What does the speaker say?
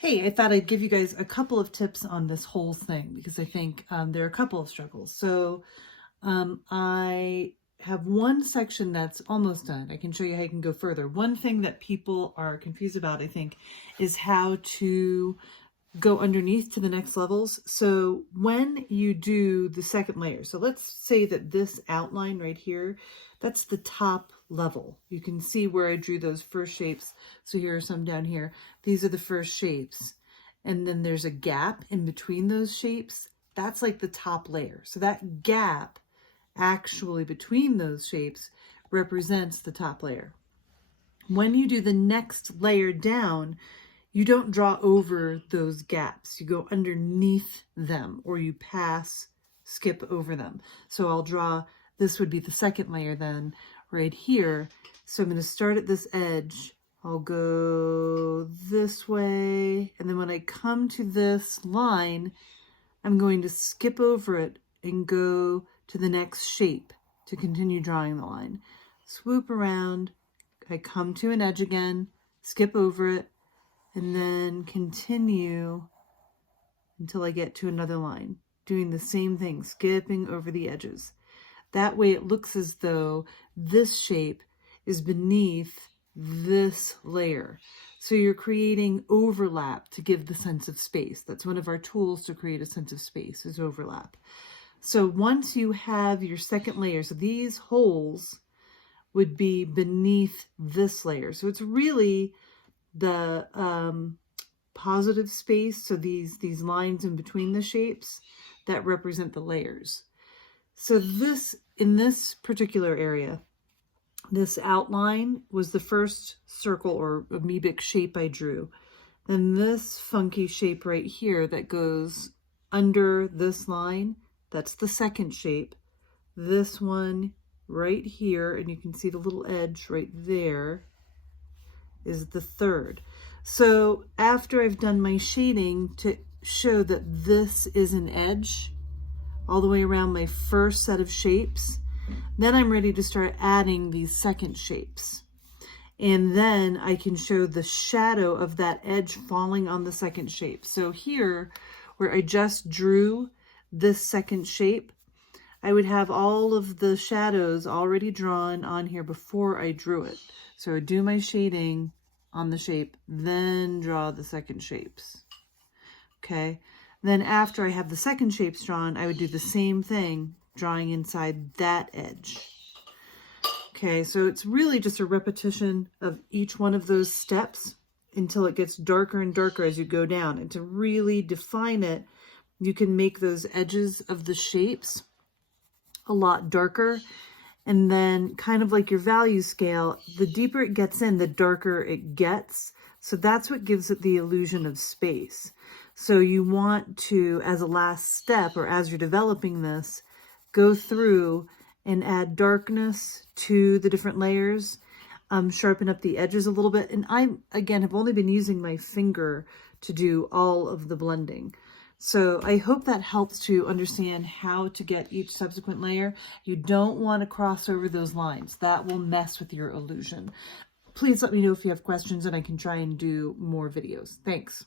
Hey, I thought I'd give you guys a couple of tips on this whole thing because I think there are a couple of struggles. So I have one section that's almost done. I can show you how you can go further. One thing that people are confused about, I think, is how to go underneath to the next levels. So when you do the second layer, so let's say that this outline right here, that's the top level. You can see where I drew those first shapes. So here are some down here. These are the first shapes. And then there's a gap in between those shapes. That's like the top layer. So that gap actually between those shapes represents the top layer. When you do the next layer down, you don't draw over those gaps. You go underneath them, or you skip over them. So I'll draw, this would be the second layer then, right here. So I'm going to start at this edge. I'll go this way. And then when I come to this line, I'm going to skip over it and go to the next shape to continue drawing the line. Swoop around. I come to an edge again, skip over it, and then continue until I get to another line, doing the same thing, skipping over the edges. That way it looks as though this shape is beneath this layer. So you're creating overlap to give the sense of space. That's one of our tools to create a sense of space, is overlap. So once you have your second layer, so these holes would be beneath this layer. So it's really the positive space, so these lines in between the shapes that represent the layers. So this, in this particular area, this outline was the first circle or amoebic shape I drew. Then this funky shape right here that goes under this line, that's the second shape. This one right here, and you can see the little edge right there, is the third. So after I've done my shading to show that this is an edge all the way around my first set of shapes, then I'm ready to start adding these second shapes. And then I can show the shadow of that edge falling on the second shape. So here, where I just drew this second shape, I would have all of the shadows already drawn on here before I drew it. So I would do my shading on the shape, then draw the second shapes. Okay. Then after I have the second shapes drawn, I would do the same thing, drawing inside that edge. Okay, so it's really just a repetition of each one of those steps until it gets darker and darker as you go down. And to really define it, you can make those edges of the shapes a lot darker. And then kind of like your value scale, the deeper it gets in, the darker it gets. So that's what gives it the illusion of space. So you want to, as a last step, or as you're developing this, go through and add darkness to the different layers, sharpen up the edges a little bit. And I, again, have only been using my finger to do all of the blending. So I hope that helps to understand how to get each subsequent layer. You don't want to cross over those lines. That will mess with your illusion. Please let me know if you have questions and I can try and do more videos. Thanks.